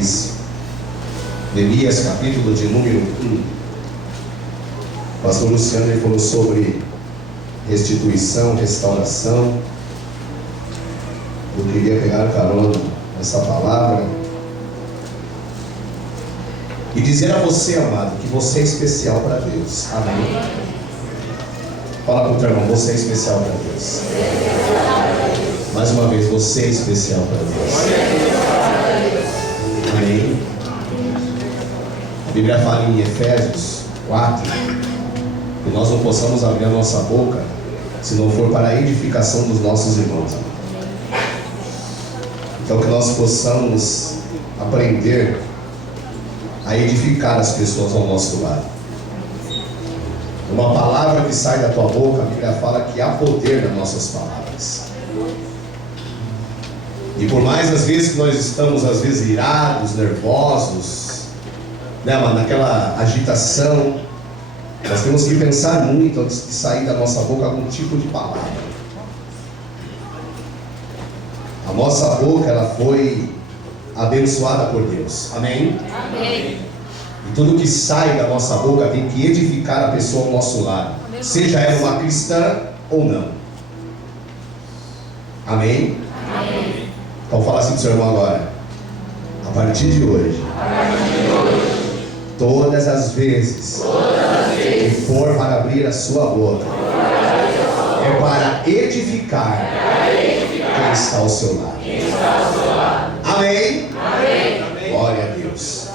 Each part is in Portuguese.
Apocalipse. Neemias, capítulo de número 1. O pastor Luciano ele falou sobre restituição, restauração. Eu queria pegar carona nessa palavra e dizer a você, amado, que você é especial para Deus. Amém? Fala para o teu irmão, você é especial para Deus. Mais uma vez, você é especial para Deus. Amém? A Bíblia fala em Efésios 4 que nós não possamos abrir a nossa boca se não for para a edificação dos nossos irmãos. Então que nós possamos aprender a edificar as pessoas ao nosso lado. Uma palavra que sai da tua boca, a Bíblia fala que há poder nas nossas palavras. E por mais às vezes que nós estamos às vezes irados, nervosos, né, mas naquela agitação, nós temos que pensar muito antes de sair da nossa boca algum tipo de palavra. A nossa boca, ela foi abençoada por Deus. Amém? Amém. E tudo que sai da nossa boca tem que edificar a pessoa ao nosso lado, seja ela uma cristã ou não. Amém? Amém. Então fala assim para o seu irmão agora: a partir de hoje, todas as vezes que for para abrir a sua boca, é para edificar quem está ao seu lado. Amém? Amém. Glória a Deus.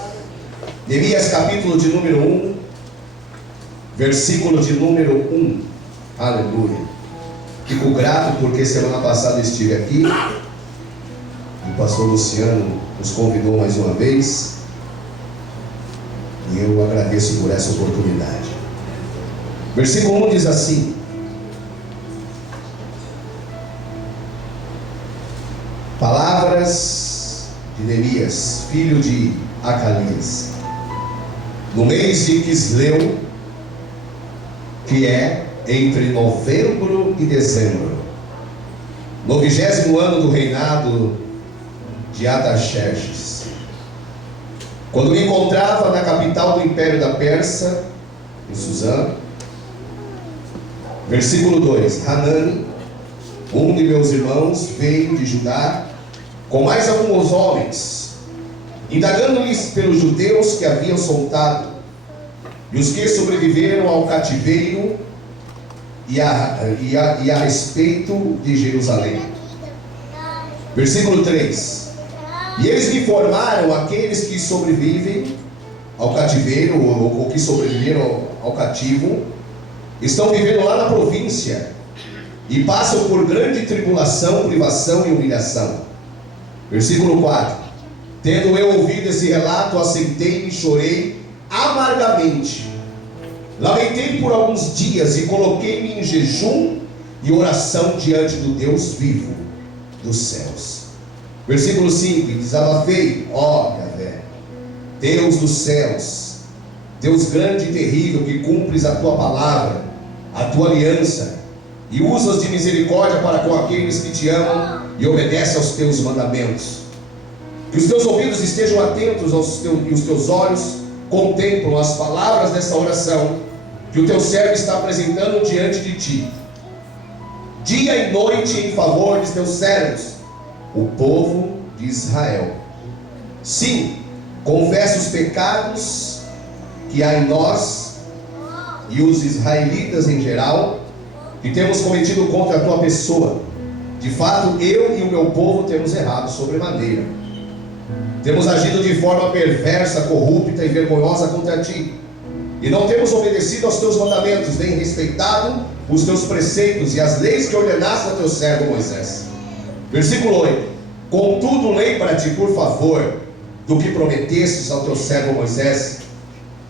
Neemias, capítulo de número 1, versículo de número 1. Aleluia. Fico grato porque semana passada estive aqui e o pastor Luciano nos convidou mais uma vez, e eu agradeço por essa oportunidade. Versículo 1 diz assim: palavras de Neemias, filho de Acalias, no mês de Quisleu, que é entre novembro e dezembro, no 20º ano do reinado de Artaxerxes, quando me encontrava na capital do império da Pérsia, em Suzã. Versículo 2: Hanani, um de meus irmãos, veio de Judá com mais alguns homens, indagando-lhes pelos judeus que haviam soltado e os que sobreviveram ao cativeiro e a respeito de Jerusalém. Versículo 3: e eles me informaram aqueles que sobrevivem ao cativeiro, ou que sobreviveram ao cativo, estão vivendo lá na província e passam por grande tribulação, privação e humilhação. Versículo 4: tendo eu ouvido esse relato, assentei-me e chorei amargamente. Lamentei por alguns dias e coloquei-me em jejum e oração diante do Deus vivo dos céus. Versículo 5: desabafei, ó Yahvé, Deus dos céus, Deus grande e terrível, que cumpres a tua palavra, a tua aliança, e usas de misericórdia para com aqueles que te amam e obedecem aos teus mandamentos. Que os teus ouvidos estejam atentos e os teus olhos contemplam as palavras dessa oração que o teu servo está apresentando diante de ti, dia e noite, em favor dos teus servos, o povo de Israel. Sim, confesso os pecados que há em nós e os israelitas em geral, que temos cometido contra a tua pessoa. De fato, eu e o meu povo temos errado sobremaneira. Temos agido de forma perversa, corrupta e vergonhosa contra ti, e não temos obedecido aos teus mandamentos, nem respeitado os teus preceitos e as leis que ordenaste ao teu servo Moisés. Versículo 8: contudo, lembra-te, por favor, do que prometestes ao teu servo Moisés.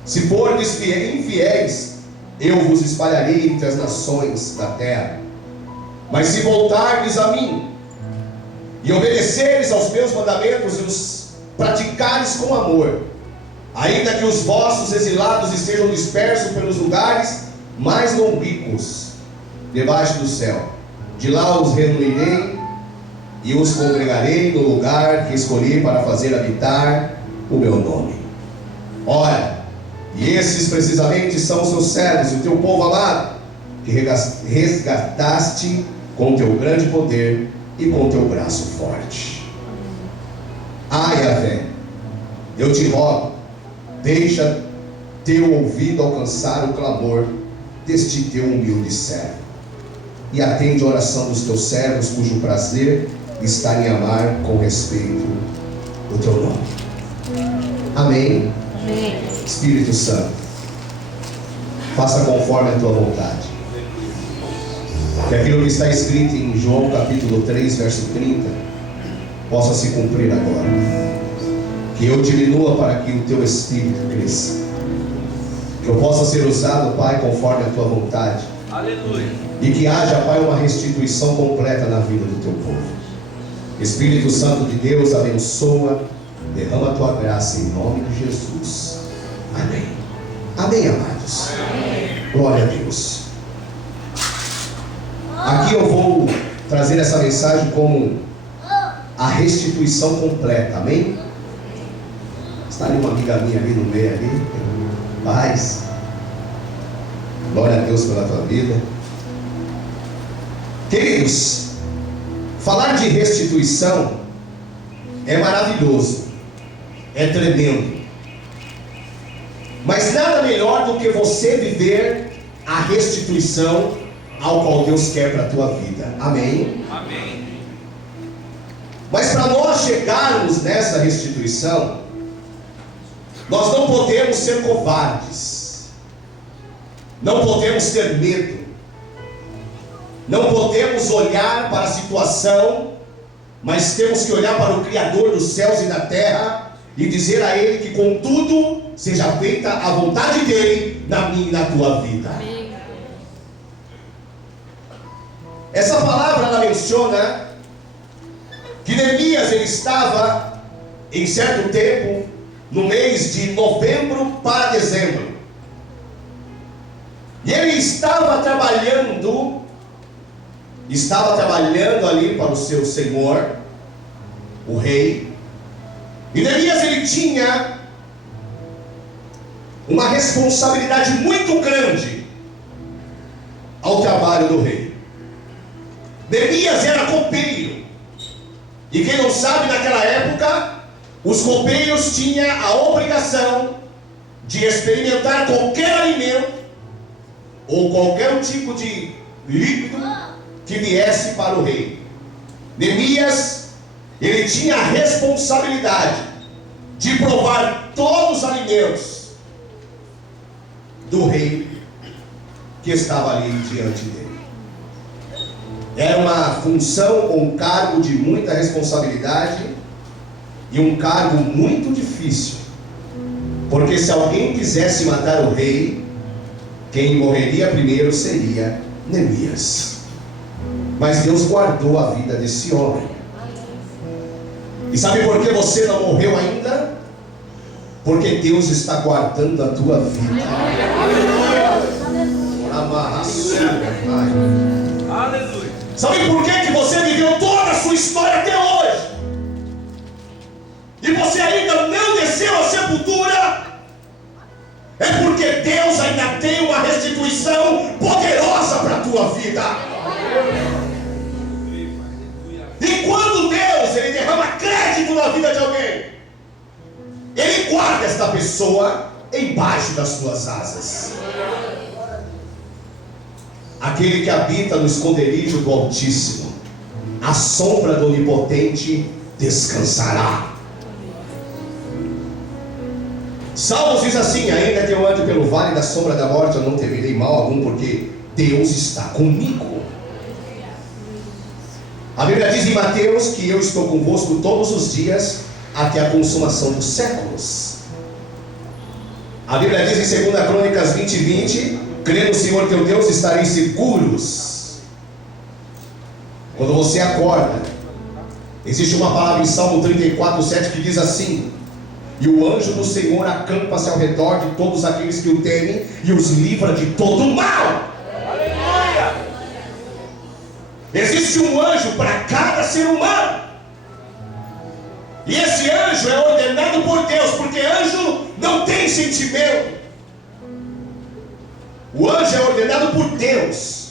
Se fordes infiéis, eu vos espalharei entre as nações da terra. Mas se voltardes a mim e obedeceres aos meus mandamentos e os praticares com amor, ainda que os vossos exilados estejam dispersos pelos lugares mais longínquos debaixo do céu, de lá os reunirei e os congregarei no lugar que escolhi para fazer habitar o meu nome. Ora, e esses precisamente são os teus servos, o teu povo amado, que resgataste com teu grande poder e com teu braço forte. Yahvé, eu te rogo, deixa teu ouvido alcançar o clamor deste teu humilde servo, e atende a oração dos teus servos, cujo prazer está em amar com respeito o teu nome. Amém. Amém. Espírito Santo, faça conforme a tua vontade. Que aquilo que está escrito em João capítulo 3, verso 30, possa se cumprir agora. Que eu diminua para que o teu Espírito cresça. Que eu possa ser usado, Pai, conforme a tua vontade. Aleluia. E que haja, Pai, uma restituição completa na vida do teu povo. Espírito Santo de Deus, abençoa, derrama a tua graça em nome de Jesus. Amém. Amém, amados. Amém. Glória a Deus. Aqui eu vou trazer essa mensagem como a restituição completa. Amém? Está ali uma amiga minha ali no meio ali. Paz. Glória a Deus pela tua vida. Queridos, falar de restituição é maravilhoso, é tremendo. Mas nada melhor do que você viver a restituição ao qual Deus quer para a tua vida. Amém? Amém. Mas para nós chegarmos nessa restituição, nós não podemos ser covardes, não podemos ter medo, não podemos olhar para a situação, mas temos que olhar para o Criador dos céus e da terra e dizer a Ele que contudo seja feita a vontade dEle na minha e na tua vida. Amém. Essa palavra ela menciona que Neemias ele estava em certo tempo no mês de novembro para dezembro, e ele estava trabalhando ali para o seu senhor, o rei. E Neemias ele tinha uma responsabilidade muito grande ao trabalho do rei. Neemias era copeiro, e quem não sabe, naquela época os copeiros tinham a obrigação de experimentar qualquer alimento ou qualquer tipo de líquido que viesse para o rei. Neemias, ele tinha a responsabilidade de provar todos os alimentos do rei que estava ali diante dele. Era uma função ou um cargo de muita responsabilidade e um cargo muito difícil, porque se alguém quisesse matar o rei, quem morreria primeiro seria Neemias. Mas Deus guardou a vida desse homem. E sabe por que você não morreu ainda? Porque Deus está guardando a tua vida. Aleluia. Sabe por que você viveu toda a sua história até hoje? E você ainda não desceu à sepultura? É porque Deus ainda tem uma restituição poderosa para a tua vida. E quando Deus ele derrama crédito na vida de alguém, Ele guarda esta pessoa embaixo das suas asas. Aquele que habita no esconderijo do Altíssimo, a sombra do Onipotente descansará. Salmos diz assim: ainda que eu ande pelo vale da sombra da morte, eu não temerei mal algum, porque Deus está comigo. A Bíblia diz em Mateus que eu estou convosco todos os dias até a consumação dos séculos. A Bíblia diz em 2 Crônicas 20:20: crê no Senhor teu Deus, estareis seguros. Quando você acorda, existe uma palavra em Salmo 34:7 que diz assim: e o anjo do Senhor acampa-se ao redor de todos aqueles que o temem e os livra de todo o mal. Aleluia. Existe um anjo para cada ser humano, e esse anjo é ordenado por Deus, sentimento. O anjo é ordenado por Deus.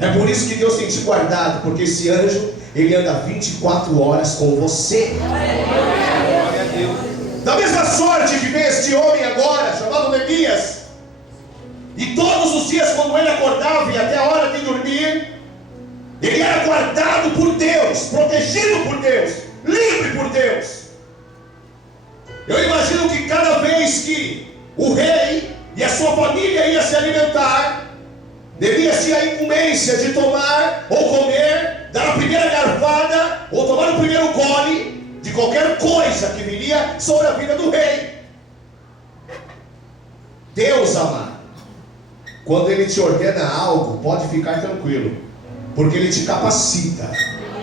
É por isso que Deus tem te guardado, porque esse anjo, ele anda 24 horas com você. Glória a Deus. Da mesma sorte que vem este homem agora, chamado Neemias, e todos os dias quando ele acordava e até a hora de dormir, ele era guardado por Deus, protegido por Deus, livre por Deus. Eu imagino que cada vez que o rei e a sua família ia se alimentar, Neemias tinha a incumbência de tomar ou comer, dar a primeira garfada ou tomar o primeiro gole de qualquer coisa que viria sobre a vida do rei. Deus, amado, quando Ele te ordena algo, pode ficar tranquilo, porque Ele te capacita.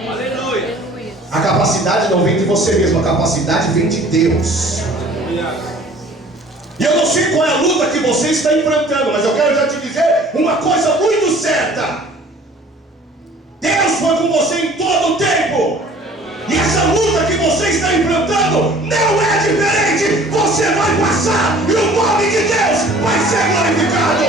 Aleluia. A capacidade não vem de você mesmo, a capacidade vem de Deus. E eu não sei qual é a luta que você está enfrentando, mas eu quero já te dizer uma coisa muito certa: Deus foi com você em todo o tempo. E essa luta que você está enfrentando não é diferente. Você vai passar e o nome de Deus vai ser glorificado.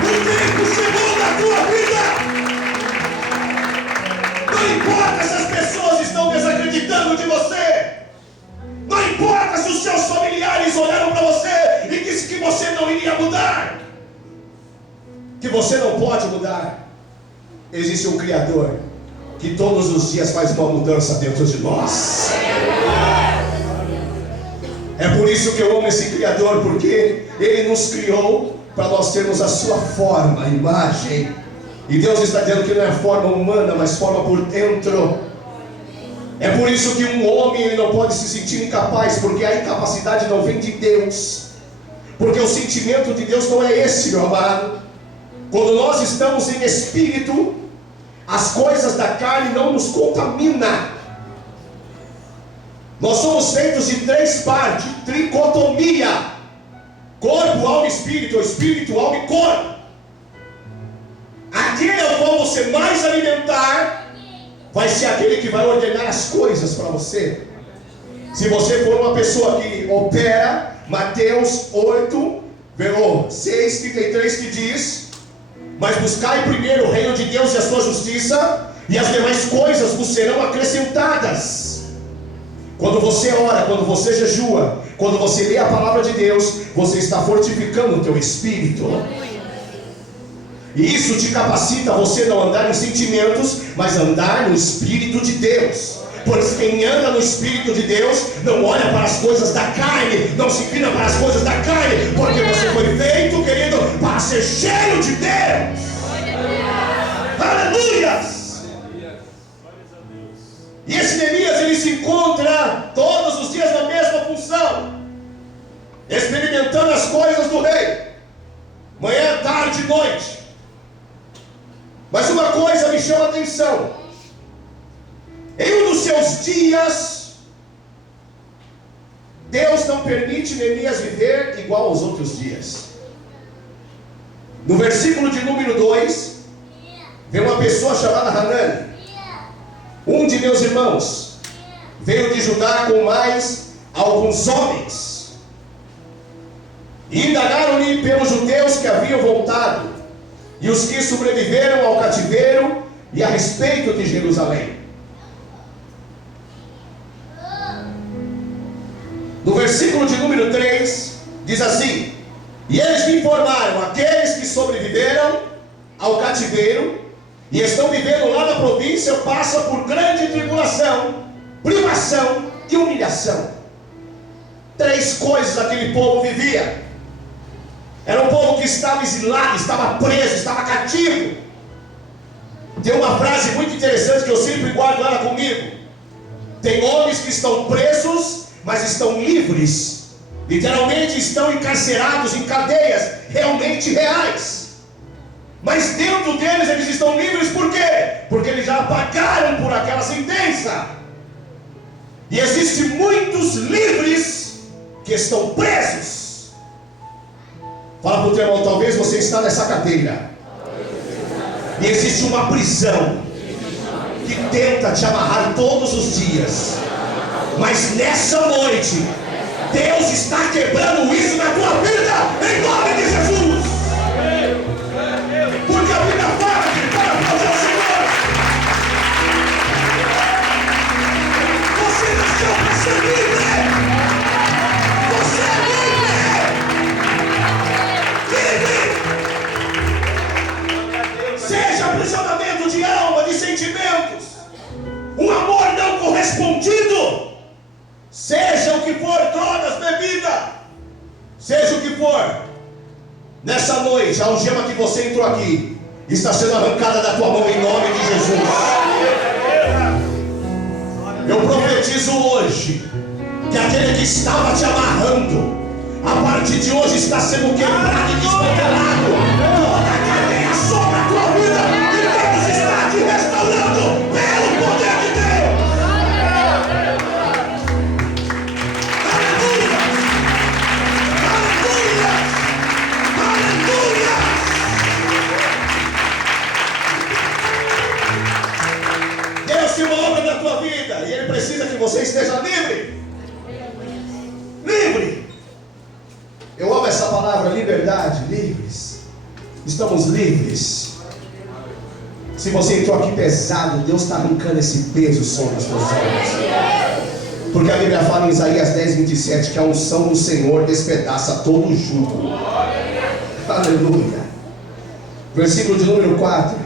O tempo chegou na tua vida. Não importa se as pessoas estão desacreditando de você. Não importa se os seus familiares olharam para você e disseram que você não iria mudar, que você não pode mudar. Existe um Criador que todos os dias faz uma mudança dentro de nós. É por isso que eu amo esse Criador, porque Ele nos criou para nós termos a sua forma, a imagem. E Deus está dizendo que não é forma humana, mas forma por dentro. É por isso que um homem ele não pode se sentir incapaz, porque a incapacidade não vem de Deus. Porque o sentimento de Deus não é esse, meu amado. Quando nós estamos em espírito, as coisas da carne não nos contaminam. Nós somos feitos de 3 partes, tricotomia: corpo, alma e espírito, ou espírito, alma e corpo. Aquele ao qual você mais alimentar vai ser aquele que vai ordenar as coisas para você. Se você for uma pessoa que opera, Mateus 8, 6, 33, que diz: mas buscai primeiro o reino de Deus e a sua justiça, e as demais coisas vos serão acrescentadas. Quando você ora, quando você jejua, quando você lê a palavra de Deus, você está fortificando o teu espírito. E isso te capacita a você não andar em sentimentos, mas andar no Espírito de Deus. Pois quem anda no Espírito de Deus não olha para as coisas da carne, não se inclina para as coisas da carne, porque você foi feito, querido, para ser cheio de Deus. Aleluias! E esse Neemias, ele se encontra todos os dias na mesma função, experimentando as coisas do rei, manhã, tarde e noite. Mas uma coisa me chama a atenção: em um dos seus dias, Deus não permite Neemias viver igual aos outros dias. No versículo de número 2, vem uma pessoa chamada Hanani, um de meus irmãos, veio de Judá com mais alguns homens, e indagaram-lhe pelos judeus que haviam voltado, e os que sobreviveram ao cativeiro, e a respeito de Jerusalém. No versículo de número 3, diz assim: e eles me informaram: aqueles que sobreviveram ao cativeiro e estão vivendo lá na província passam por grande tribulação, privação e humilhação. 3 coisas aquele povo vivia. Era um povo que estava exilado, estava preso, estava cativo. Tem uma frase muito interessante que eu sempre guardo ela comigo: tem homens que estão presos, mas estão livres. Literalmente estão encarcerados em cadeias realmente reais. Mas dentro deles eles estão livres por quê? Porque eles já pagaram por aquela sentença. E existem muitos livres que estão presos. Fala para o teu irmão: talvez você está nessa cadeira. E existe uma prisão que tenta te amarrar todos os dias. Mas nessa noite, Deus está quebrando isso na tua vida, em nome de Jesus. Porque a Bíblia fala que para aplaudir o Senhor, você nasceu para ser livre. Você é livre. Seja aprisionamento de alma, de sentimentos, um amor não correspondido, seja o que for, drogas, bebida, seja o que for, nessa noite, a algema que você entrou aqui está sendo arrancada da tua mão em nome de Jesus. Eu profetizo hoje que aquele que estava te amarrando, a partir de hoje está sendo quebrado e desmantelado. Toda a cadeia sobre a tua vida, e Deus está te restaurando pelo poder de Deus. Aleluia! Aleluia! Aleluia! Deus tem uma obra na tua vida e Ele precisa que você esteja livre. Livre! Eu amo essa palavra, liberdade, livres. Estamos livres. Se você entrou aqui pesado, Deus está arrancando esse peso sobre os teus olhos. Porque a Bíblia fala em Isaías 10:27 que a unção do Senhor despedaça todo o jugo. Aleluia. Versículo de número 4.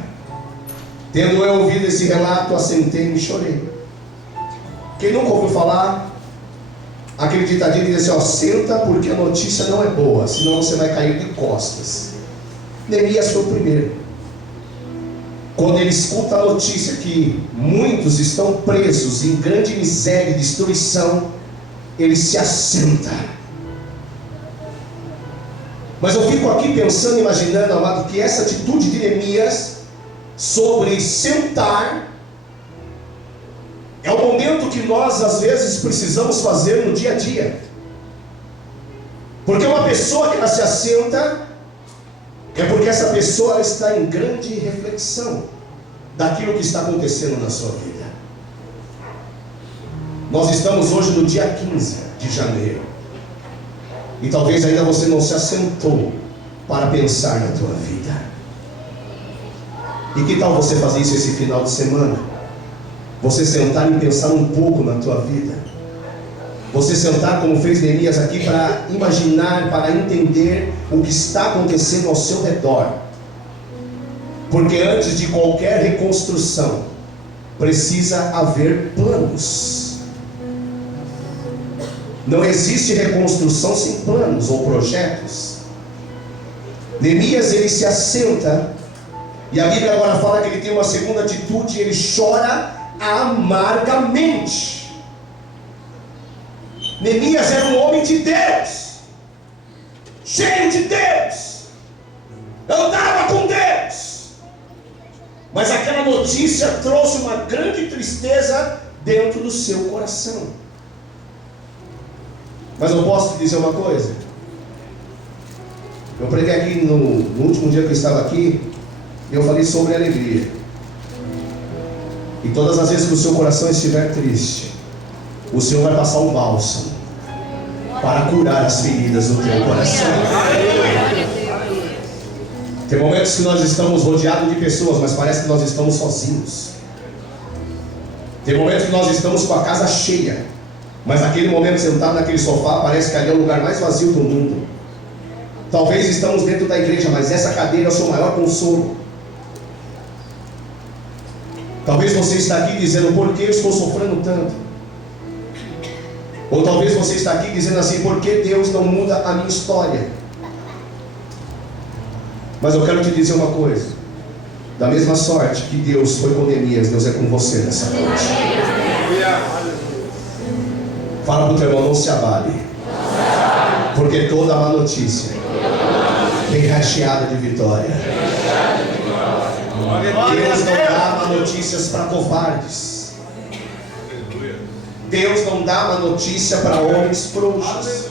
Tendo eu ouvido esse relato, assentei e chorei. Quem nunca ouviu falar? Aquele ditadinho que diz assim, ó, senta porque a notícia não é boa, senão você vai cair de costas. Neemias foi o primeiro. Quando ele escuta a notícia que muitos estão presos em grande miséria e destruição, ele se assenta. Mas eu fico aqui pensando, imaginando, amado, que essa atitude de Neemias sobre sentar é o momento que nós às vezes precisamos fazer no dia a dia. Porque uma pessoa que ela se assenta é porque essa pessoa ela está em grande reflexão daquilo que está acontecendo na sua vida. Nós estamos hoje no dia 15 de janeiro. E talvez ainda você não se assentou para pensar na tua vida. E que tal você fazer isso esse final de semana? Você sentar e pensar um pouco na tua vida. Você sentar como fez Neemias aqui para imaginar, para entender o que está acontecendo ao seu redor. Porque antes de qualquer reconstrução, precisa haver planos. Não existe reconstrução sem planos ou projetos. Neemias ele se assenta, e a Bíblia agora fala que ele tem uma segunda atitude, ele chora amargamente. Neemias era um homem de Deus, cheio de Deus, andava com Deus, mas aquela notícia trouxe uma grande tristeza dentro do seu coração. Mas eu posso te dizer uma coisa. Eu preguei aqui no último dia que eu estava aqui, e eu falei sobre alegria. E todas as vezes que o seu coração estiver triste, o Senhor vai passar um bálsamo para curar as feridas do teu coração. Tem momentos que nós estamos rodeados de pessoas, mas parece que nós estamos sozinhos. Tem momentos que nós estamos com a casa cheia, mas naquele momento sentado naquele sofá, parece que ali é o lugar mais vazio do mundo. Talvez estamos dentro da igreja, mas essa cadeira é o seu maior consolo. Talvez você está aqui dizendo, por que eu estou sofrendo tanto? Ou talvez você está aqui dizendo assim, por que Deus não muda a minha história? Mas eu quero te dizer uma coisa. Da mesma sorte que Deus foi com Neemias, Deus é com você nessa noite. Fala para o teu irmão, não se abale. Porque toda má notícia vem recheada de vitória. Deus não dá má notícias para covardes. Deus não dá má notícia para homens frouxos.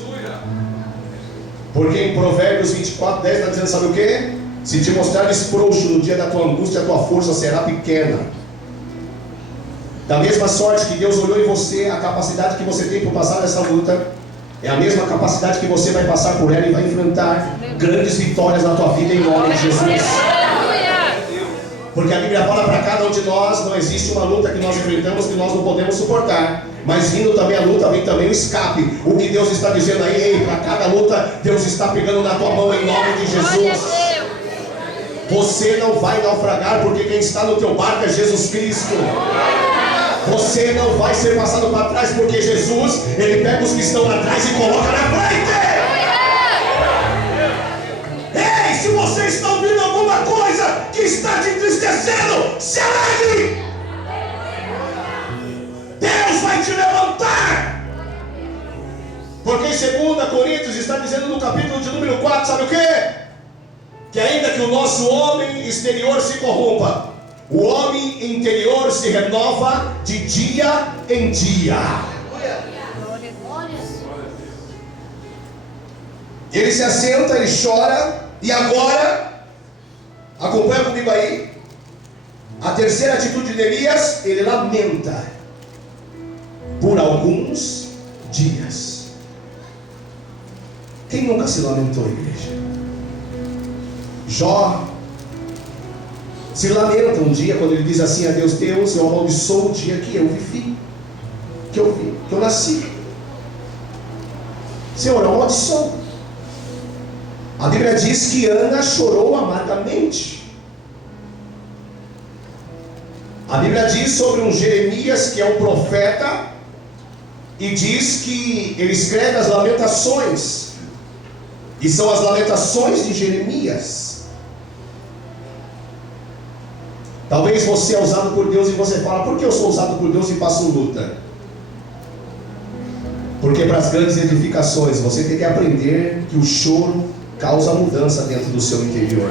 Porque em Provérbios 24:10 está dizendo, sabe o que? Se te mostrares frouxo no dia da tua angústia, a tua força será pequena. Da mesma sorte que Deus olhou em você, a capacidade que você tem por passar essa luta é a mesma capacidade que você vai passar por ela e vai enfrentar grandes vitórias na tua vida em nome de Jesus. Porque a Bíblia fala para cada um de nós, não existe uma luta que nós enfrentamos que nós não podemos suportar. Mas vindo também a luta, vem também o escape. O que Deus está dizendo aí, ei, para cada luta, Deus está pegando na tua mão em nome de Jesus. Você não vai naufragar, porque quem está no teu barco é Jesus Cristo. Você não vai ser passado para trás, porque Jesus, Ele pega os que estão atrás e coloca na frente. Ei, se você está ouvindo alguma coisa que está te entristecendo, se alegre. Deus vai te levantar. Porque em 2 Coríntios está dizendo no capítulo de número 4, sabe o quê? Que ainda que o nosso homem exterior se corrompa, o homem interior se renova de dia em dia. Ele se assenta, ele chora. E agora, acompanha comigo aí, a terceira atitude de Elias, ele lamenta por alguns dias. Quem nunca se lamentou, igreja? Jó se lamenta um dia quando ele diz assim a Deus: Deus, eu amaldiçoo o dia que eu vivi, que eu nasci. Senhor, eu amaldiçoo. A Bíblia diz que Ana chorou amargamente. A Bíblia diz sobre um Jeremias que é um profeta, e diz que ele escreve as lamentações, e são as lamentações de Jeremias. Talvez você é usado por Deus e você fala: por que eu sou usado por Deus e passo luta? Porque para as grandes edificações você tem que aprender que o choro causa mudança dentro do seu interior.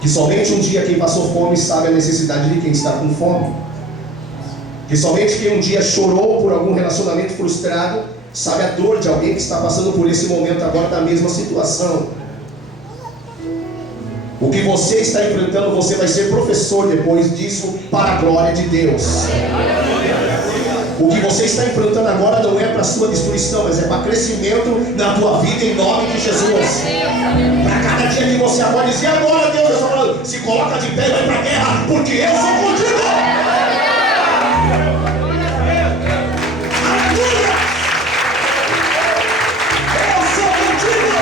Que somente um dia quem passou fome sabe a necessidade de quem está com fome. Que somente quem um dia chorou por algum relacionamento frustrado sabe a dor de alguém que está passando por esse momento agora da mesma situação. O que você está enfrentando, você vai ser professor depois disso, para a glória de Deus. O que você está enfrentando agora não é para a sua destruição, mas é para crescimento na tua vida em nome de Jesus. Para cada dia que você agora diz: e agora, Deus, eu estou falando, se coloca de pé e vai para a guerra, porque eu sou contigo. Aleluia! Eu sou contigo.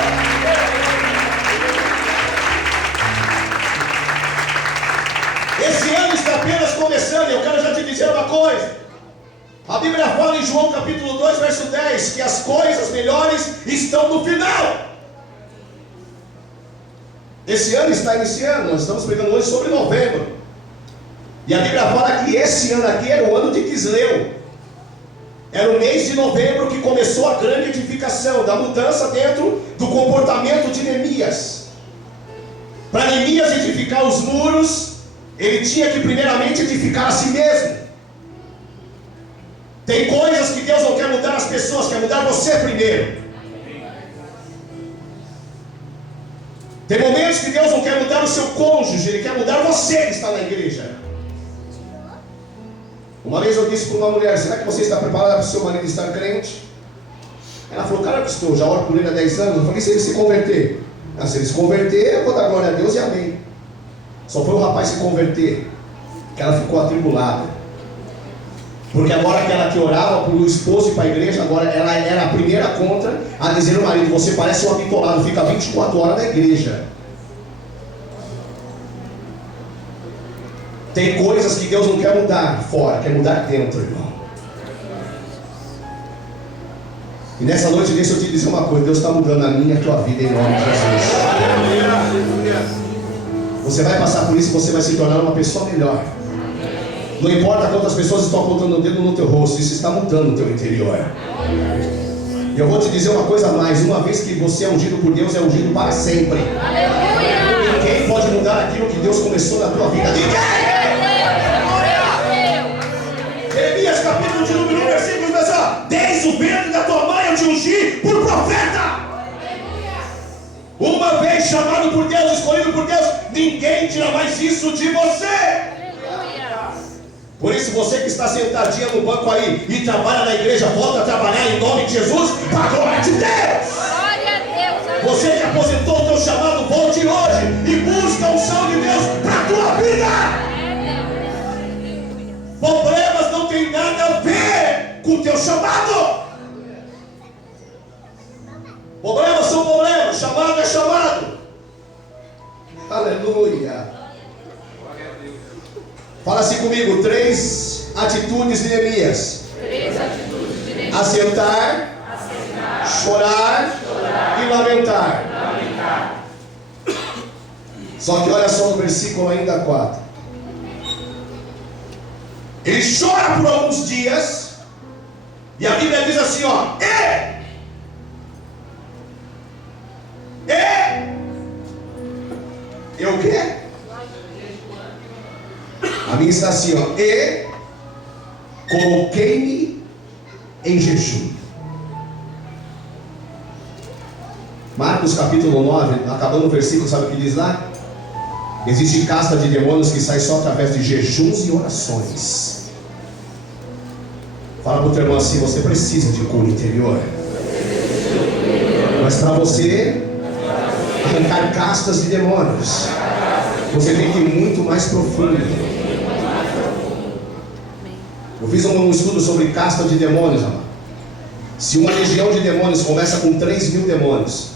Esse ano está apenas começando e eu quero já te dizer uma coisa. A Bíblia fala em João capítulo 2, verso 10, que as coisas melhores estão no final. Esse ano está iniciando, nós estamos pregando hoje sobre novembro. E a Bíblia fala que esse ano aqui era o ano de Quisleu. Era o mês de novembro que começou a grande edificação, da mudança dentro do comportamento de Neemias. Para Neemias edificar os muros, ele tinha que primeiramente edificar a si mesmo. Tem coisas que Deus não quer mudar as pessoas, quer mudar você primeiro. Tem momentos que Deus não quer mudar o seu cônjuge, Ele quer mudar você que está na igreja. Uma vez eu disse para uma mulher: será que você está preparada para o seu marido estar crente? Ela falou: cara, que estou, já oro por ele há 10 anos. Eu falei: se ele se converter? Se ele se converter, eu vou dar glória a Deus e amém. Só foi o rapaz se converter que ela ficou atribulada. Porque agora aquela que orava para o esposo e para a igreja, agora ela era a primeira contra a dizer ao marido: você parece um habitolado, fica 24 horas na igreja. Tem coisas que Deus não quer mudar fora, quer mudar dentro, irmão. E nessa noite, deixa eu te dizer uma coisa: Deus está mudando a minha e a tua vida em nome de Jesus. Você vai passar por isso e você vai se tornar uma pessoa melhor. Não importa quantas pessoas estão apontando o dedo no teu rosto, isso está mudando o teu interior. E eu vou te dizer uma coisa a mais: uma vez que você é ungido por Deus, é ungido para sempre. Aleluia! Ninguém pode mudar aquilo que Deus começou na tua vida. Ninguém! Jeremias capítulo de número 1, versículo 1, desde o ventre da tua mãe eu te ungi por profeta. Uma vez chamado por Deus, escolhido por Deus, ninguém tira mais isso de você. Por isso, você que está sentadinha no banco aí e trabalha na igreja, volta a trabalhar em nome de Jesus, para a glória de Deus. Você que aposentou o teu chamado, volte hoje e busca a unção de Deus para a tua vida. Problemas não tem nada a ver com o teu chamado. Problemas são problemas, chamado é chamado. Aleluia. Fala assim comigo, 3 atitudes de Neemias. Assentar, chorar e lamentar. Só que olha só no versículo ainda 4. Ele chora por alguns dias. E a Bíblia diz assim, ó. Eu o quê? A minha está assim, ó. E coloquei-me em jejum. Marcos capítulo 9, acabando o versículo, sabe o que diz lá? Existe casta de demônios que sai só através de jejuns e orações. Fala para o teu irmão assim, você precisa de cura interior. Mas para você arrancar castas de demônios, você tem que ir muito mais profundo. Eu fiz um estudo sobre casta de demônios, amado. Se uma legião de demônios começa com 3.000 demônios,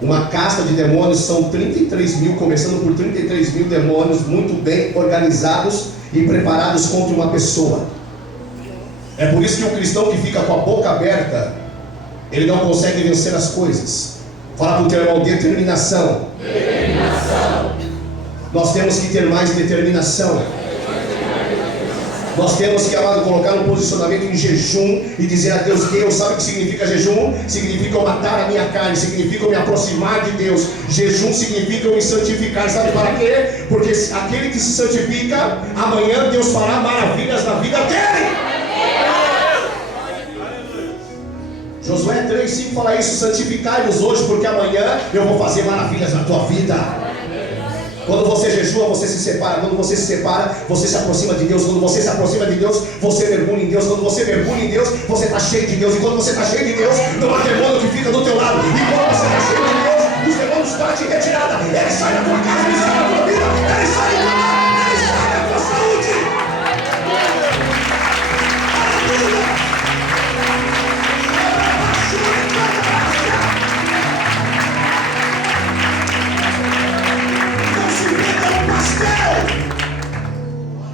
uma casta de demônios são 33.000, começando por 33.000 demônios muito bem organizados e preparados contra uma pessoa. É por isso que o cristão que fica com a boca aberta, ele não consegue vencer as coisas. Fala para o teu irmão, determinação. Nós temos que ter mais determinação. Nós temos que, amado, colocar um posicionamento em jejum e dizer a Deus, Deus, sabe o que significa jejum? Significa eu matar a minha carne, significa eu me aproximar de Deus. Jejum significa eu me santificar, sabe para quê? Porque aquele que se santifica, amanhã Deus fará maravilhas na vida dele. Josué 3,5 fala isso, santificai-vos hoje, porque amanhã eu vou fazer maravilhas na tua vida. Quando você jejua, você se separa. Quando você se separa, você se aproxima de Deus. Quando você se aproxima de Deus, você mergulha em Deus. Quando você mergulha em Deus, você está cheio de Deus. E quando você está cheio de Deus, não há demônio que fica do teu lado. E quando você está cheio de Deus, os demônios batem em retirada. Ele sai da tua casa, ele sai da tua vida, ele sai do teu lar, ele sai da tua saúde. Aleluia.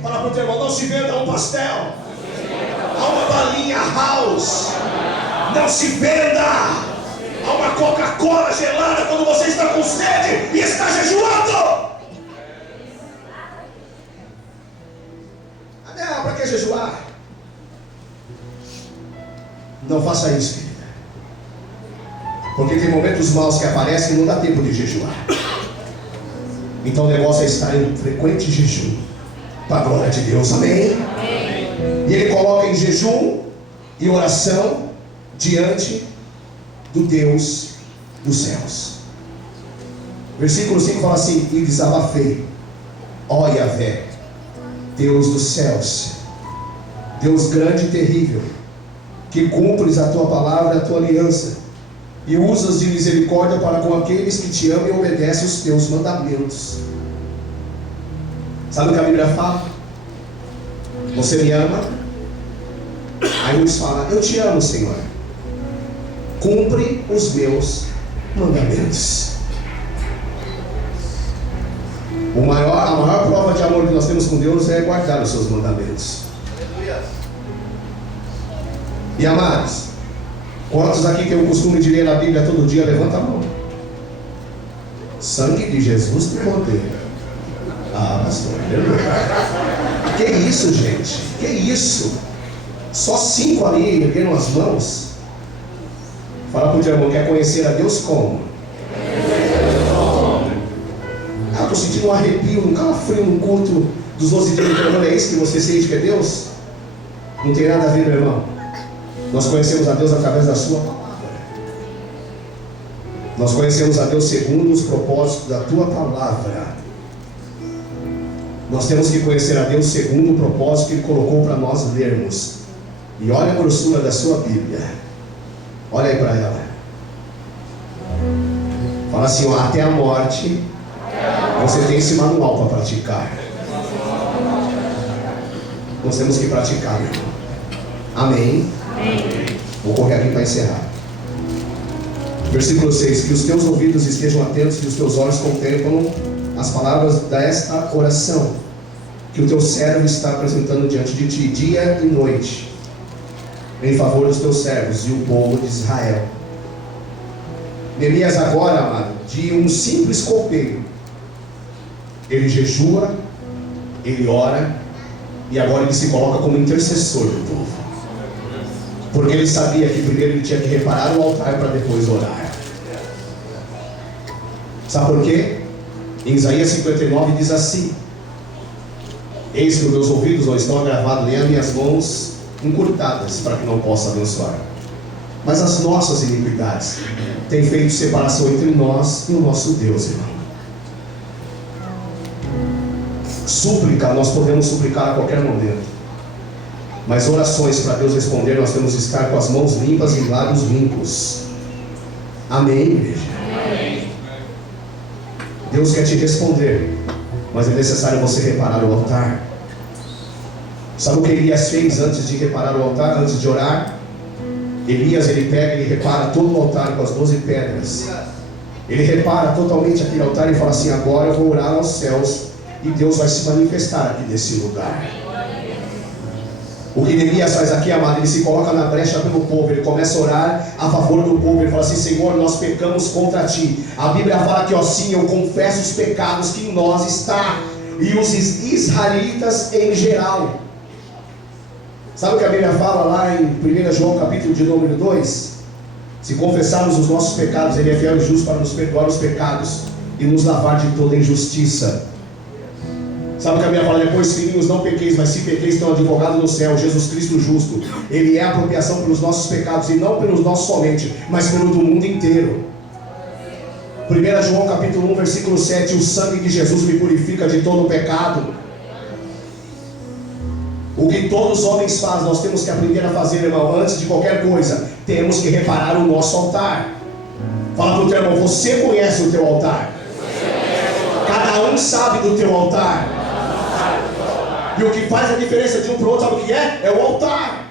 Fala para o teu irmão, não se venda um pastel. Há uma balinha house. Não se venda. Há uma Coca-Cola gelada quando você está com sede e está jejuando. Não, para que jejuar? Não faça isso, querida. Porque tem momentos maus que aparecem e não dá tempo de jejuar. Então o negócio é estar em frequente jejum, para a glória de Deus, amém? E ele coloca em jejum e oração diante do Deus dos céus. Versículo 5 fala assim: e desabafei, ó Yahvé, Deus dos céus, Deus grande e terrível, que cumpres a tua palavra e a tua aliança, e usas de misericórdia para com aqueles que te amam e obedecem os teus mandamentos. Sabe o que a Bíblia fala? Você me ama? Aí Deus fala, eu te amo, Senhor. Cumpre os meus mandamentos. A maior prova de amor que nós temos com Deus é guardar os seus mandamentos. E amados, quantos aqui tem o costume de ler a Bíblia todo dia? Levanta a mão. Sangue de Jesus tem poder. Ah, pastor, que isso, gente? Que isso? Só 5 ali ergueram as mãos. Fala para o teu irmão, quer conhecer a Deus como? Ah, estou sentindo um arrepio, um calafrio no culto dos 12 dias do terror. É isso que você sente que é Deus? Não tem nada a ver, meu irmão. Nós conhecemos a Deus através da sua palavra. Nós conhecemos a Deus segundo os propósitos da tua palavra. Nós temos que conhecer a Deus segundo o propósito que Ele colocou para nós lermos. E olha a grossura da sua Bíblia. Olha aí para ela. Fala assim, ó, até a morte você tem esse manual para praticar. Nós temos que praticar, meu irmão. Amém? Amém. Vou correr aqui para encerrar. Versículo 6. Que os teus ouvidos estejam atentos e os teus olhos contemplam as palavras desta oração que o teu servo está apresentando diante de ti, dia e noite, em favor dos teus servos e o povo de Israel. Neemias agora, amado, de um simples copeiro, ele jejua, ele ora, e agora ele se coloca como intercessor do povo, porque ele sabia que primeiro ele tinha que reparar o altar para depois orar. Sabe por quê? Em Isaías 59 diz assim: eis que os meus ouvidos não estão agravados, nem as minhas mãos encurtadas, para que não possa abençoar. Mas as nossas iniquidades têm feito separação entre nós e o nosso Deus, irmão. Súplica, nós podemos suplicar a qualquer momento, mas orações para Deus responder, nós temos que estar com as mãos limpas e lábios limpos. Amém, igreja? Amém. Deus quer te responder, mas é necessário você reparar o altar. Sabe o que Elias fez antes de reparar o altar, antes de orar? Elias, ele pega, ele repara todo o altar com as 12 pedras. Ele repara totalmente aquele altar e fala assim: agora eu vou orar aos céus e Deus vai se manifestar aqui nesse lugar. O que Neemias faz aqui, amado, ele se coloca na brecha pelo povo, ele começa a orar a favor do povo, ele fala assim: Senhor, nós pecamos contra ti. A Bíblia fala que, ó, sim, eu confesso os pecados que em nós está, e os israelitas em geral. Sabe o que a Bíblia fala lá em 1 João capítulo de número 2? Se confessarmos os nossos pecados, Ele é fiel e justo para nos perdoar os pecados e nos lavar de toda injustiça. Sabe o que a Bíblia fala depois? Filhinhos, não pequeis, mas se pequeis, tem um advogado no céu, Jesus Cristo justo. Ele é a apropriação pelos nossos pecados, e não pelos nossos somente, mas pelo do mundo inteiro. 1 João capítulo 1, versículo 7: o sangue de Jesus me purifica de todo o pecado. O que todos os homens fazem, nós temos que aprender a fazer, irmão. Antes de qualquer coisa, temos que reparar o nosso altar. Fala para o teu irmão: você conhece o teu altar. Cada um sabe do teu altar. E o que faz a diferença de um para o outro, sabe o que é? É o altar.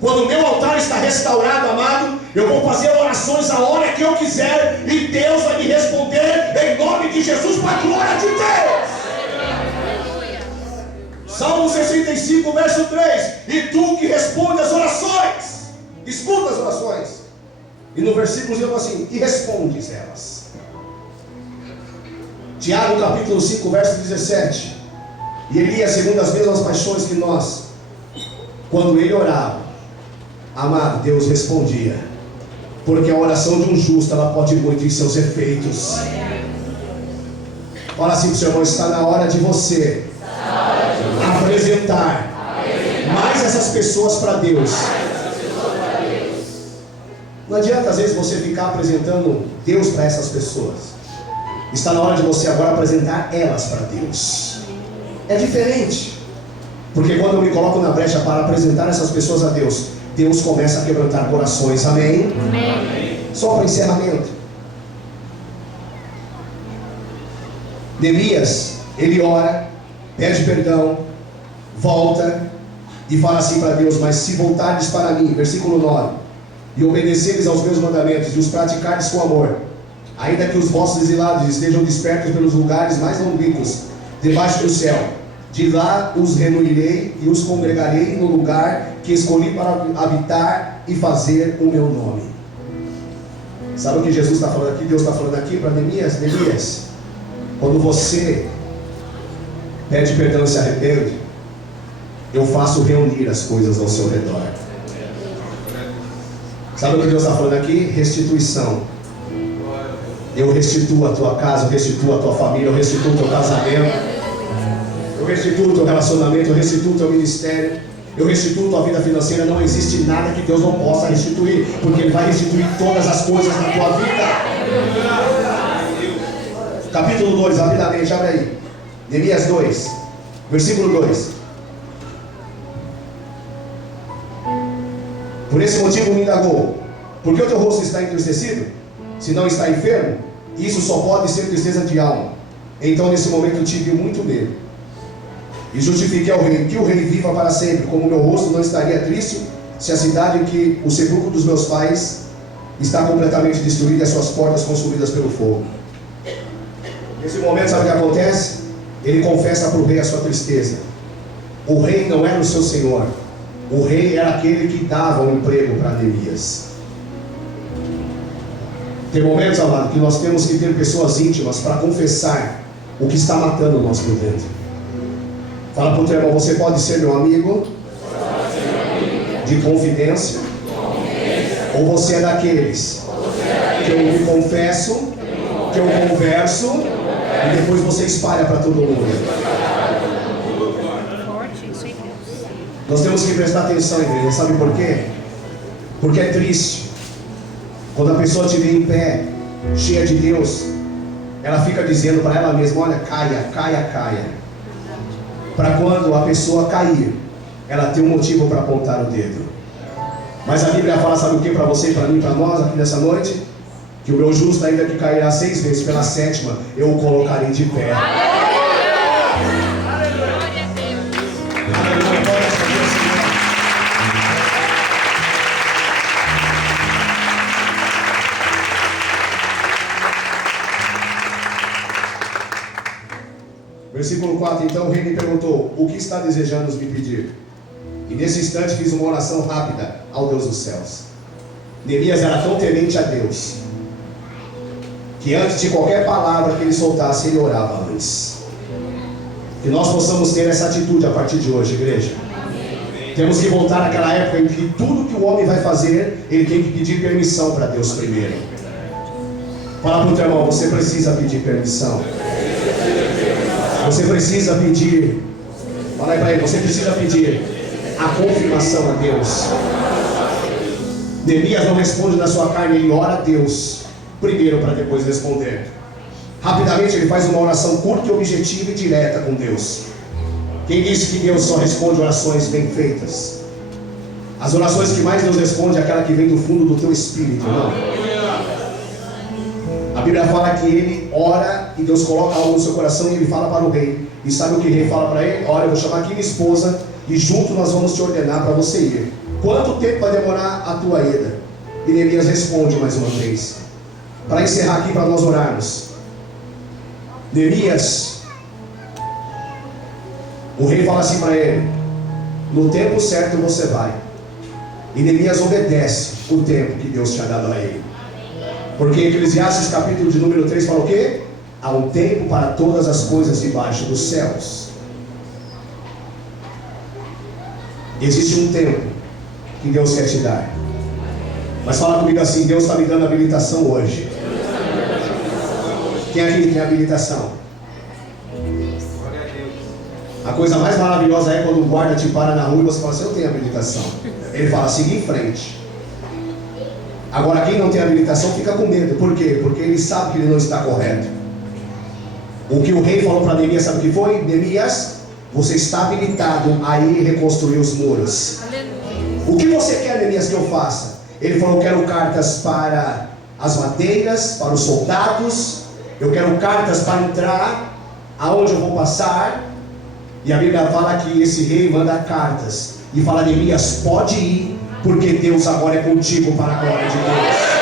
Quando o meu altar está restaurado, amado, eu vou fazer orações a hora que eu quiser, e Deus vai me responder em nome de Jesus, para a glória de Deus. Salmo 65, verso 3: e tu que responde as orações, escuta as orações. E no versículo diz assim: e respondes elas. Tiago capítulo 5, verso 17: e Elias, segundo as mesmas paixões que nós, quando ele orava, amado, Deus respondia, porque a oração de um justo, ela pode muito em seus efeitos. Fala assim para o seu irmão: está na hora de você apresentar mais essas pessoas para Deus. Não adianta às vezes você ficar apresentando Deus para essas pessoas. Está na hora de você agora apresentar elas para Deus. É diferente, porque quando eu me coloco na brecha para apresentar essas pessoas a Deus, Deus começa a quebrantar corações. Amém? Amém. Só para encerramento, Neemias, ele ora, pede perdão, volta e fala assim para Deus: mas se voltardes para mim, versículo 9, e obedeceres aos meus mandamentos e os praticardes com amor, ainda que os vossos exilados estejam dispersos pelos lugares mais longínquos debaixo do céu, de lá os reunirei e os congregarei no lugar que escolhi para habitar e fazer o meu nome. Sabe o que Jesus está falando aqui? Deus está falando aqui para Neemias: Neemias, quando você pede perdão e se arrepende, eu faço reunir as coisas ao seu redor. Sabe o que Deus está falando aqui? Restituição. Eu restituo a tua casa, eu restituo a tua família, eu restituo o teu casamento, eu restituo o teu relacionamento, eu restituo o teu ministério. eu restituo tua vida financeira. Não existe nada que Deus não possa restituir, porque Ele vai restituir todas as coisas na tua vida. Capítulo 2, rapidamente, abre aí. Neemias 2, versículo 2. Por esse motivo me indagou: por que o teu rosto está entristecido? Se não está enfermo, isso só pode ser tristeza de alma. Então nesse momento eu tive muito medo e justifiquei ao rei: que o rei viva para sempre, como meu rosto não estaria triste se a cidade em que o sepulcro dos meus pais está completamente destruída e as suas portas consumidas pelo fogo. Nesse momento, sabe o que acontece? Ele confessa para o rei a sua tristeza. O rei não era o seu senhor, o rei era aquele que dava um emprego para Neemias. Tem momentos, amado, que nós temos que ter pessoas íntimas para confessar o que está matando nós por dentro. Fala para o teu irmão: você pode ser meu amigo de confidência, ou você é daqueles que eu me confesso, que eu converso e depois você espalha para todo mundo. Nós temos que prestar atenção, igreja. Sabe por quê? Porque é triste quando a pessoa te vê em pé, cheia de Deus, ela fica dizendo para ela mesma: olha, caia, caia, caia. Para quando a pessoa cair, ela tem um motivo para apontar o dedo. Mas a Bíblia fala, sabe o que, para você e para mim, para nós aqui nessa noite? Que o meu justo, ainda que cairá 6 vezes, pela 7ª eu o colocarei de pé. Versículo 4, então o rei me perguntou: o que está desejando me pedir? E nesse instante fiz uma oração rápida ao Deus dos céus. Neemias era tão temente a Deus, que antes de qualquer palavra que ele soltasse, ele orava antes. Que nós possamos ter essa atitude a partir de hoje, igreja. Temos que voltar àquela época em que tudo que o homem vai fazer, ele tem que pedir permissão para Deus primeiro. Fala para o teu irmão: você precisa pedir permissão. Você precisa pedir. Fala aí para ele: você precisa pedir a confirmação a Deus. Neemias não responde na sua carne, ele ora a Deus primeiro para depois responder. Rapidamente ele faz uma oração curta e objetiva e direta com Deus. Quem disse que Deus só responde orações bem feitas? As orações que mais Deus responde é aquela que vem do fundo do teu espírito, não? A Bíblia fala que ele ora e Deus coloca algo no seu coração e ele fala para o rei. E sabe o que o rei fala para ele? Olha, eu vou chamar aqui minha esposa e junto nós vamos te ordenar para você ir. Quanto tempo vai demorar a tua ida? E Neemias responde mais uma vez. Para encerrar aqui, para nós orarmos. Neemias, o rei fala assim para ele: no tempo certo você vai. E Neemias obedece o tempo que Deus tinha dado a ele. Porque Eclesiastes capítulo de número 3 fala o quê? Há um tempo para todas as coisas debaixo dos céus. Existe um tempo que Deus quer te dar. Mas fala comigo assim: Deus está me dando habilitação hoje. Quem aqui tem habilitação? A coisa mais maravilhosa é quando o guarda te para na rua e você fala assim: eu tenho habilitação. Ele fala: siga em frente. Agora quem não tem habilitação fica com medo. Por quê? Porque ele sabe que ele não está correto. O que o rei falou para Neemias, sabe o que foi? Neemias, você está habilitado a ir reconstruir os muros. O que você quer, Neemias, que eu faça? Ele falou: eu quero cartas para as madeiras, para os soldados. Eu quero cartas para entrar aonde eu vou passar. E a Bíblia fala que esse rei manda cartas e fala: Neemias, pode ir, porque Deus agora é contigo para a glória de Deus.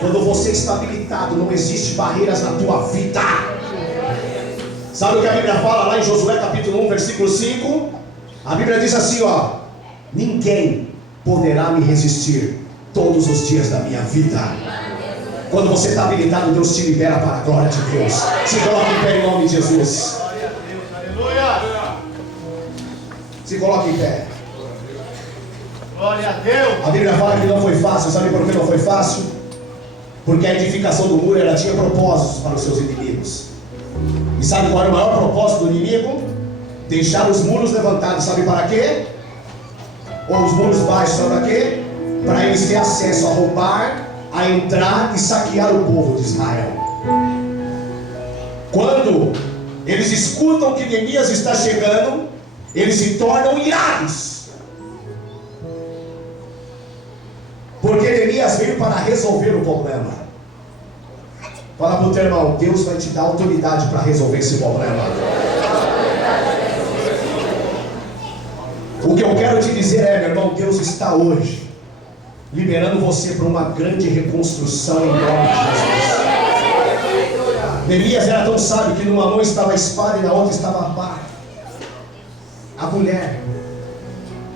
Quando você está habilitado, não existe barreiras na tua vida. Sabe o que a Bíblia fala lá em Josué capítulo 1, versículo 5? A Bíblia diz assim, ó: ninguém poderá me resistir todos os dias da minha vida. Quando você está habilitado, Deus te libera para a glória de Deus. Se coloque em pé em nome de Jesus. Se coloque em pé. Glória a Deus. A Bíblia fala que não foi fácil. Sabe por que não foi fácil? Porque a edificação do muro, ela tinha propósitos para os seus inimigos. E sabe qual era o maior propósito do inimigo? Deixar os muros levantados, sabe para quê? Ou os muros baixos, sabe para quê? Para eles terem acesso a roubar, a entrar e saquear o povo de Israel. Quando eles escutam que Neemias está chegando, eles se tornam irados. Porque Neemias veio para resolver o problema. Fala para o teu irmão, Deus vai te dar autoridade para resolver esse problema. O que eu quero te dizer é, meu irmão, Deus está hoje liberando você para uma grande reconstrução em nome de Jesus. Neemias era tão sábio que numa mão estava a espada e na outra estava a pá. A mulher.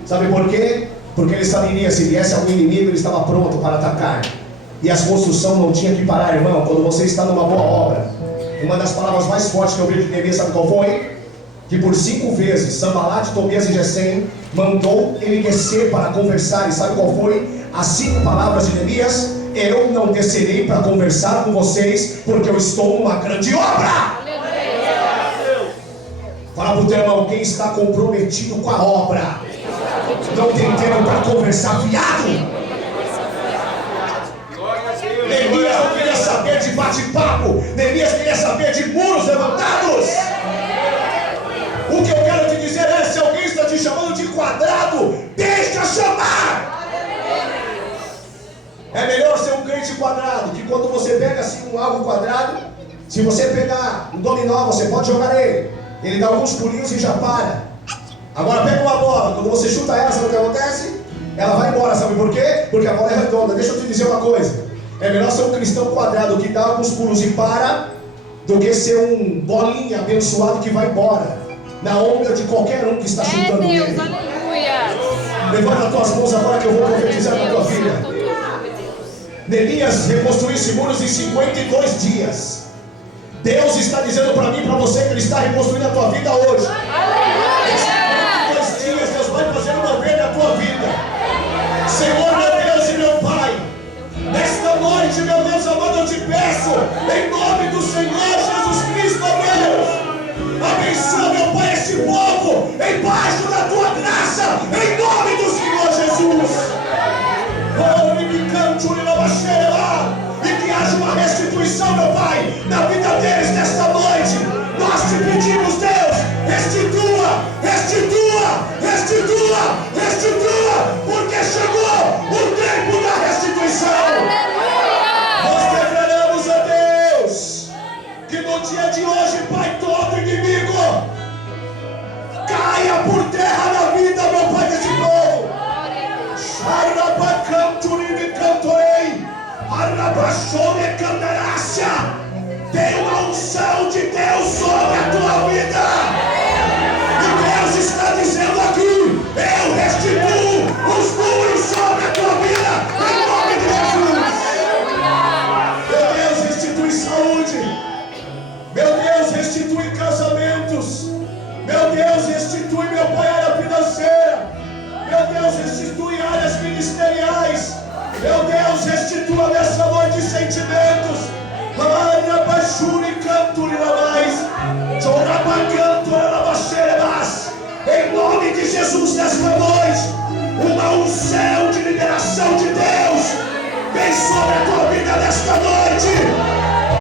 Sabe por quê? Porque ele sabia, se viesse algum inimigo, ele estava pronto para atacar. E a construção não tinha que parar, irmão. Quando você está numa boa obra, uma das palavras mais fortes que eu vi de Neemias, sabe qual foi? Que por 5 vezes Sanbalate, Tobias e Gesem mandou ele descer para conversar. E sabe qual foi? As 5 palavras de Neemias: eu não descerei para conversar com vocês, porque eu estou numa grande obra. Fala para o teu irmão, quem está comprometido com a obra não tem tempo para conversar fiado. Neemias não queria saber de bate-papo. Neemias queria saber de muros levantados. O que eu quero te dizer é, se alguém está te chamando de quadrado, deixa chamar. É melhor ser um crente quadrado, que quando você pega assim algo quadrado, se você pegar um dominó, você pode jogar ele dá alguns pulinhos e já para. Agora pega uma bola, quando você chuta ela, sabe o que acontece? Ela vai embora, sabe por quê? Porque a bola é redonda. Deixa eu te dizer uma coisa, é melhor ser um cristão quadrado que dá alguns pulos e para, do que ser um bolinha abençoado que vai embora na onda de qualquer um que está chutando Deus, ele. aleluia. Levanta as tuas mãos agora que eu vou profetizar na tua vida. Neemias reconstruiu esses muros em 52 dias. Deus está dizendo para mim e para você que Ele está reconstruindo a tua vida hoje. Em 52 dias Deus vai fazer uma obra na tua vida. Senhor, meu Deus e meu Pai, nesta noite, meu Deus amado, eu te peço, em nome do Senhor Jesus Cristo, Deus, abençoa, meu Pai, este povo, embaixo da tua graça, em nome do Senhor Jesus. E que haja uma restituição, meu Pai, na vida deles nesta noite. Nós te pedimos, Deus, restitua, restitua, restitua, restitua, porque chegou o tempo da restituição. Nós declaramos a Deus que no dia de hoje, Pai, todo inimigo caia por terra na vida, meu Pai, desse povo. Tem uma unção de Deus sobre a tua vida. E Deus está dizendo aqui: eu restituo os muros sobre a tua vida, em nome de Jesus. Meu Deus, restitui saúde. Meu Deus, restitui casamentos. Meu Deus, restitui, meu Pai, área financeira. Meu Deus, restitui áreas ministeriais. Meu Deus, restitua nessa noite sentimentos. Em nome de Jesus, nesta noite, uma unção de liberação de Deus vem sobre a tua vida nesta noite.